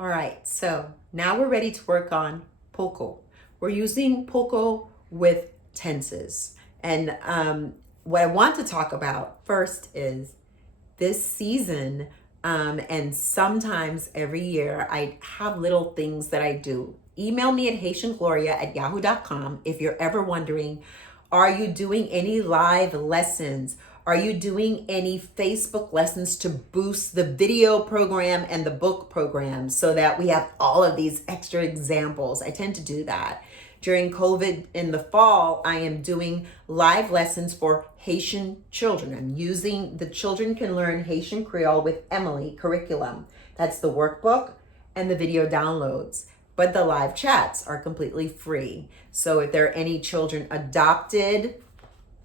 All right, so now we're ready to work on POKO. We're using POKO with tenses. And what I want to talk about first is this season, and sometimes every year, I have little things that I do. Email me at HaitianGloria@yahoo.com if you're ever wondering, are you doing any live lessons? Are you doing any Facebook lessons to boost the video program and the book program so that we have all of these extra examples? I tend to do that. During COVID in the fall, I am doing live lessons for Haitian children. I'm using the Children Can Learn Haitian Creole with Emily curriculum. That's the workbook and the video downloads. But the live chats are completely free. So if there are any children adopted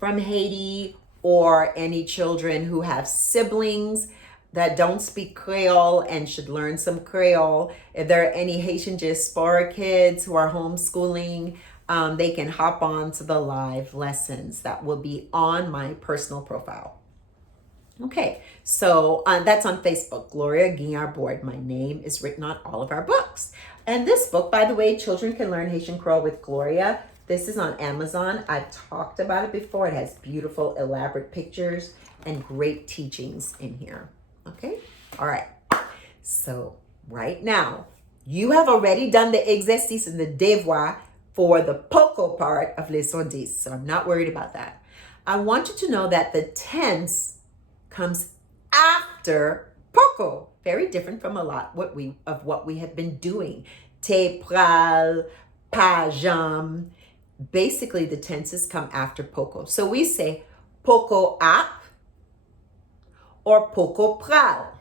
from Haiti or any children who have siblings that don't speak Creole and should learn some Creole, if there are any Haitian diaspora kids who are homeschooling, they can hop on to the live lessons that will be on my personal profile. Okay, so that's on Facebook, Gloria Guignard Board. My name is written on all of our books. And this book, by the way, Children Can Learn Haitian Creole with Gloria, this is on Amazon. I've talked about it before. It has beautiful, elaborate pictures and great teachings in here. Okay, all right. So right now, you have already done the exercice and the devoir for the POKO part of Leçon 10, so I'm not worried about that. I want you to know that the tense comes after POKO. Very different from a lot of what we have been doing. TE, PRAL, PAJAM. Basically, the tenses come after POKO. So we say POKO ap or POKO PRAL.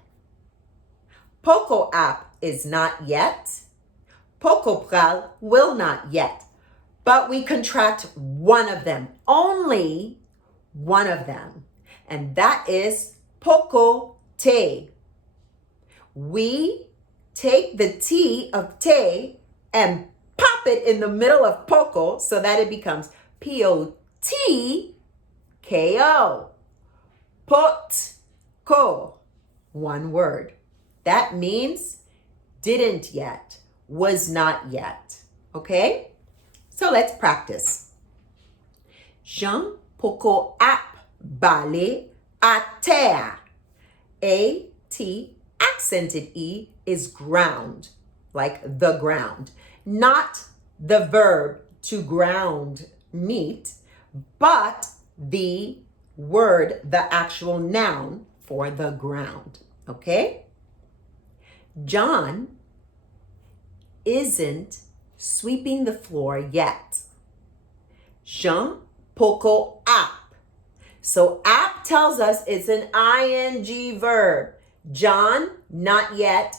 POKO ap is not yet. POKO PRAL will not yet. But we contract one of them, only one of them. And that is POKO te. We take the T of te and pop it in the middle of POKO so that it becomes POTKO. Potko. One word. That means didn't yet, was not yet. Okay? So let's practice. Jean POKO ap bale a terre. A-T accented E is ground, like the ground. Not the verb to ground meat, but the word, the actual noun for the ground. Okay? John isn't sweeping the floor yet. Jean POKO ap. So ap tells us it's an ing verb. John, not yet,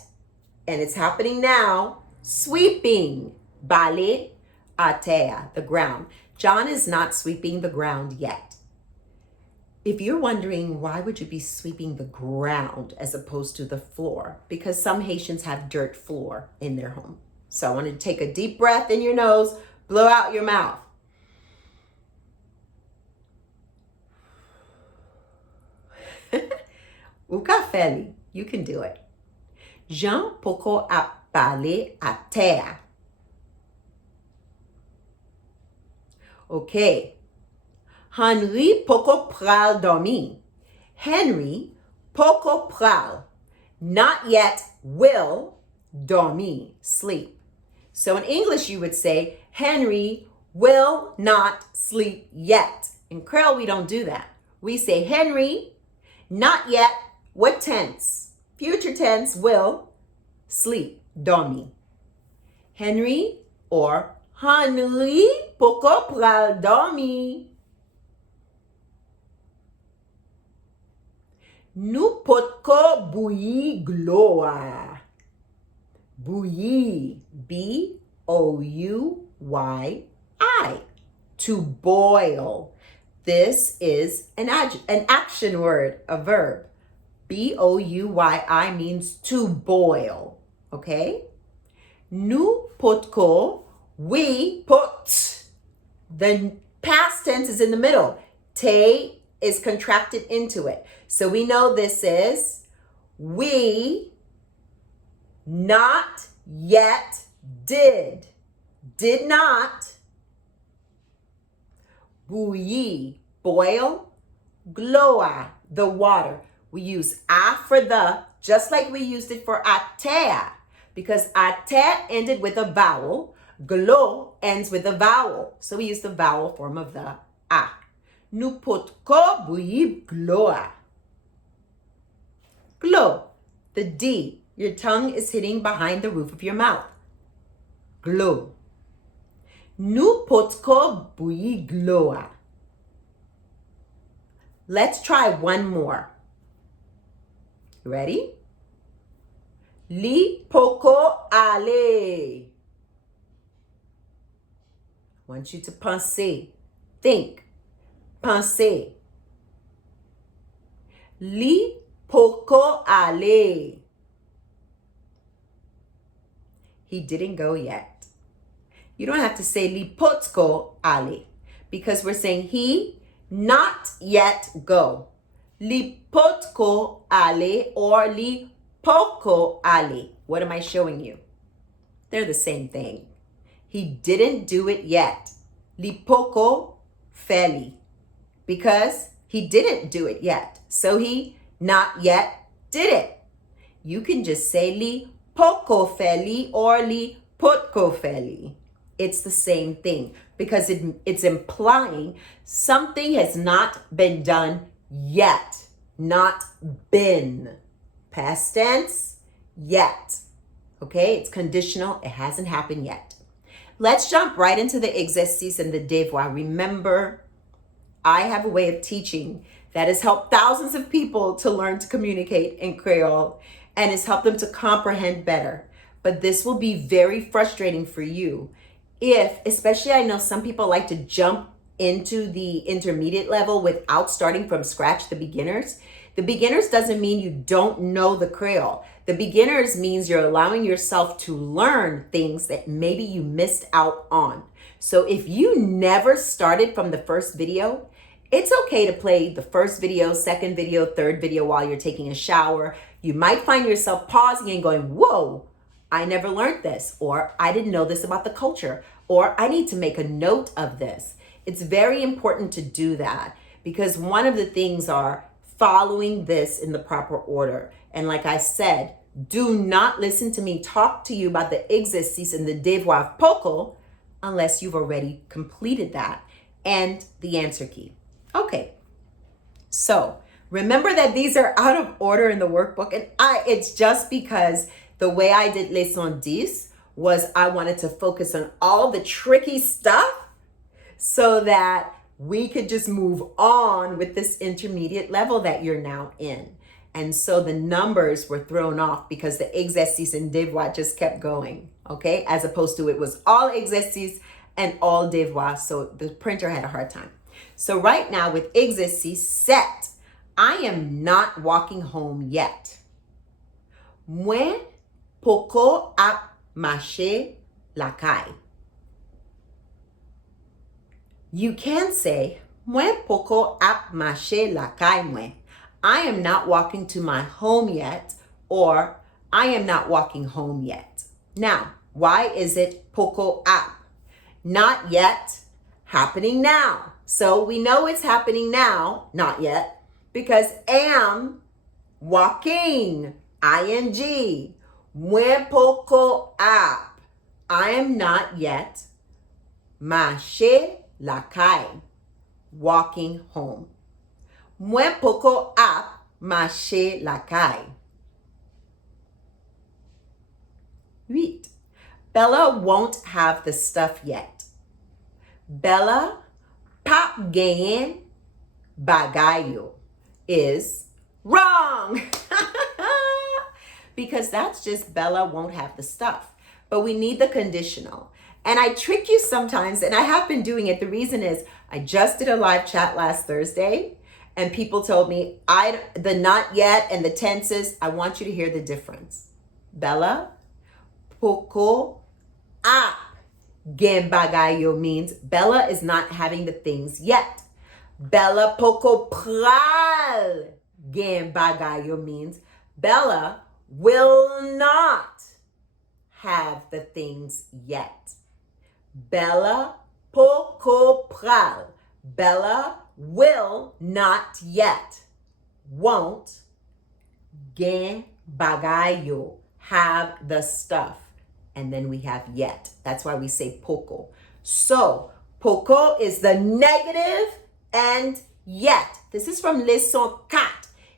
and it's happening now, sweeping. Bale a terre, the ground. John is not sweeping the ground yet. If you're wondering why would you be sweeping the ground as opposed to the floor, because some Haitians have dirt floor in their home. So I want you to take a deep breath in your nose, blow out your mouth. Ukafeli, you can do it. Jean POKO ap bale a terre. Okay. Henry POKO PRAL dormi. Henry POKO PRAL. Not yet will dormi, sleep. So in English you would say Henry will not sleep yet. In Creole we don't do that. We say Henry not yet, what tense? Future tense, will sleep, dormi. Henry or Henry POKO PRAL dormi. Nou potko bouilli gloa. Bouilli, B-O-U-Y-I, to boil. This is an action word, a verb. B-O-U-Y-I means to boil, okay? Nou potko, we put. The past tense is in the middle. Te is contracted into it. So we know this is we not yet did. Did not. Bouillir, boil. Gloa, the water. We use a for the, just like we used it for atea, because ate ended with a vowel. Glo ends with a vowel. So we use the vowel form of the a. Nou potko bouillir gloa. Glo, the D. Your tongue is hitting behind the roof of your mouth. Glo. Nou potko bouillir gloa. Let's try one more. You ready? Li poko ale. I want you to penser. Think. Penser. Li poko ale. He didn't go yet. You don't have to say li potko ale because we're saying he not yet go. Li potko ale or li poko ale. What am I showing you? They're the same thing. He didn't do it yet. Li poko feli. Because he didn't do it yet. So he not yet did it. You can just say li poko feli or li potko feli. It's the same thing because it's implying something has not been done yet. Not been. Past tense, yet. Okay, it's conditional. It hasn't happened yet. Let's jump right into the exercice and the devoir. Remember, I have a way of teaching that has helped thousands of people to learn to communicate in Creole and has helped them to comprehend better. But this will be very frustrating for you if, especially I know some people like to jump into the intermediate level without starting from scratch, the beginners. The beginners doesn't mean you don't know the Creole. The beginners means you're allowing yourself to learn things that maybe you missed out on. So if you never started from the first video, it's okay to play the first video, second video, third video while you're taking a shower. You might find yourself pausing and going, whoa, I never learned this, or I didn't know this about the culture, or I need to make a note of this. It's very important to do that because one of the things are following this in the proper order. And like I said, do not listen to me talk to you about the exercice and the devoir of POKO unless you've already completed that and the answer key. Okay, so remember that these are out of order in the workbook, and it's just because the way I did Leçon 10 was I wanted to focus on all the tricky stuff so that we could just move on with this intermediate level that you're now in. And so the numbers were thrown off because the exercice and devoir just kept going, okay? As opposed to it was all exercice and all devoir, so the printer had a hard time. So right now with exercice set, I am not walking home yet. Mwen poko ap mache la caille. You can say, Mwen poko ap mache la caille mwen. I am not walking to my home yet, or I am not walking home yet. Now, why is it poko ap? Not yet, happening now. So we know it's happening now, not yet, because am, walking, ing. Mwen poko ap. I am not yet. Mache la caille. Walking home. Mwen poko ap mache la caille. 8. Bella won't have the stuff yet. Bella pap genyen bagayo is wrong. Because that's just Bella won't have the stuff. But we need the conditional. And I trick you sometimes, and I have been doing it. The reason is I just did a live chat last Thursday, and people told me the not yet and the tenses, I want you to hear the difference. Bella poko ap gen bagayo means Bella is not having the things yet. Bella poko pral gen bagayo means Bella will not have the things yet. Bella POKO PRAL. Bella will not yet. Won't. Gen bagayo. Have the stuff. And then we have yet. That's why we say POKO. So, POKO is the negative and yet. This is from Leçon 4.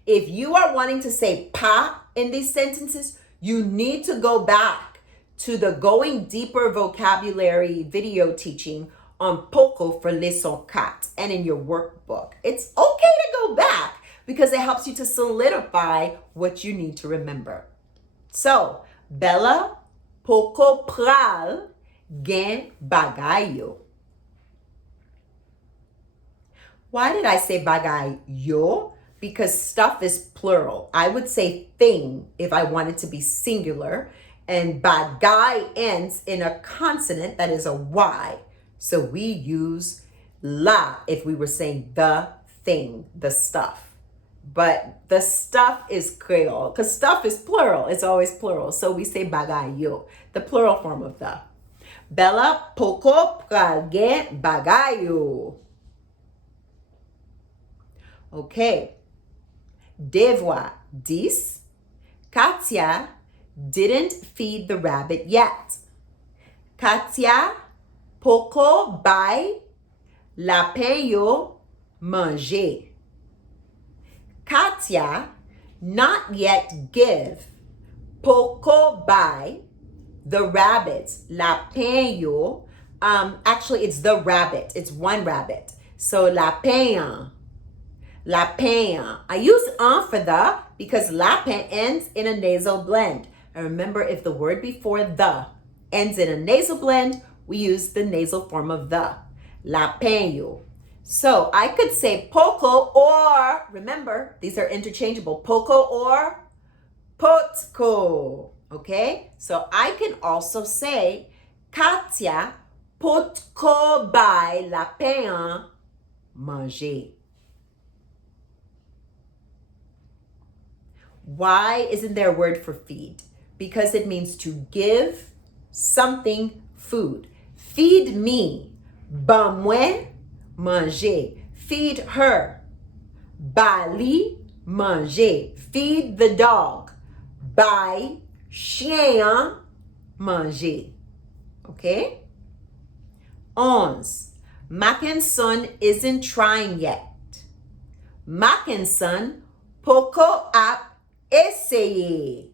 If you are wanting to say pas in these sentences, you need to go back to the Going Deeper Vocabulary video teaching on POKO for Leçon 4 and in your workbook. It's okay to go back because it helps you to solidify what you need to remember. So, Bella POKO PRAL gen bagayo. Why did I say bagayo? Because stuff is plural. I would say thing if I wanted to be singular, and bagay ends in a consonant that is a Y. So we use la if we were saying the thing, the stuff. But the stuff is Creole because stuff is plural. It's always plural. So we say bagayo, the plural form of the. Bella POKO PRAL gen bagayo. Okay. Devoir 10. Katia didn't feed the rabbit yet. Katia POKO bay lapin yo manger. Katia not yet give POKO bay the rabbits lapin yo. Actually it's the rabbit. It's one rabbit. So lapin. Lapin. I use un for the because lapin ends in a nasal blend. And remember, if the word before the ends in a nasal blend, we use the nasal form of the. Lapin yo. So I could say POKO or, remember, these are interchangeable. POKO or POKO. Okay? So I can also say Katia POKO bay lapin manger. Why isn't there a word for feed? Because it means to give something food. Feed me. Ban moi manger. Feed her. Bali manger. Feed the dog. Bay chien manger. Okay? 11. Mackinson isn't trying yet. Mackinson POKO ap essayer.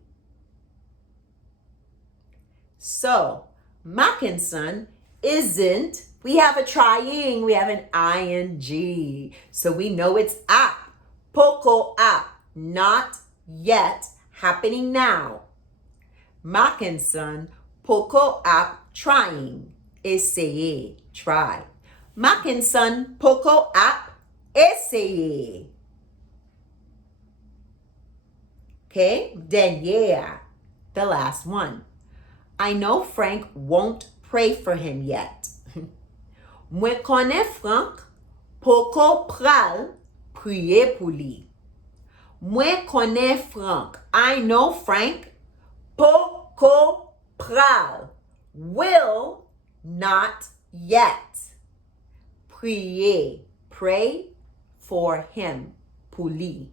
So, Mackinson isn't, we have a trying, we have an ing. So we know it's ap. POKO ap, not yet, happening now. Mackinson POKO ap trying. Essayer, try. Mackinson POKO ap essayer. Okay, then yeah, the last one. I know Frank won't pray for him yet. Moi connais Frank, POKO PRAL, prier pour lui. Moi connais Frank. I know Frank, POKO PRAL, will not yet. Prier, pray for him, pour lui.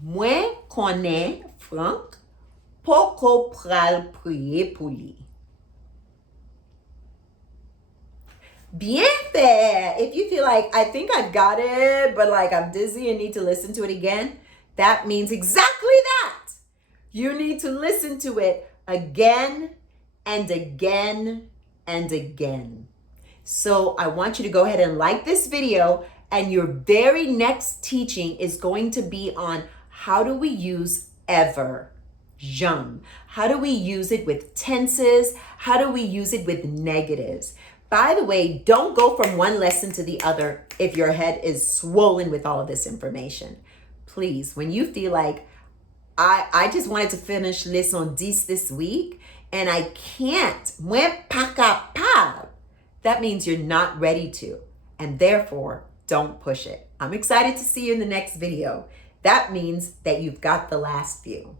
Moi connais Frank, POKO PRAL prier pour lui. Bien fait. If you feel like, I think I've got it, but like I'm dizzy and need to listen to it again, that means exactly that. You need to listen to it again and again and again. So I want you to go ahead and like this video, and your very next teaching is going to be on how do we use ever, jamais. How do we use it with tenses? How do we use it with negatives? By the way, don't go from one lesson to the other if your head is swollen with all of this information. Please, when you feel like, I just wanted to finish Leçon 10 this week, and I can't, moi pas capable, that means you're not ready to, and therefore, don't push it. I'm excited to see you in the next video. That means that you've got the last few.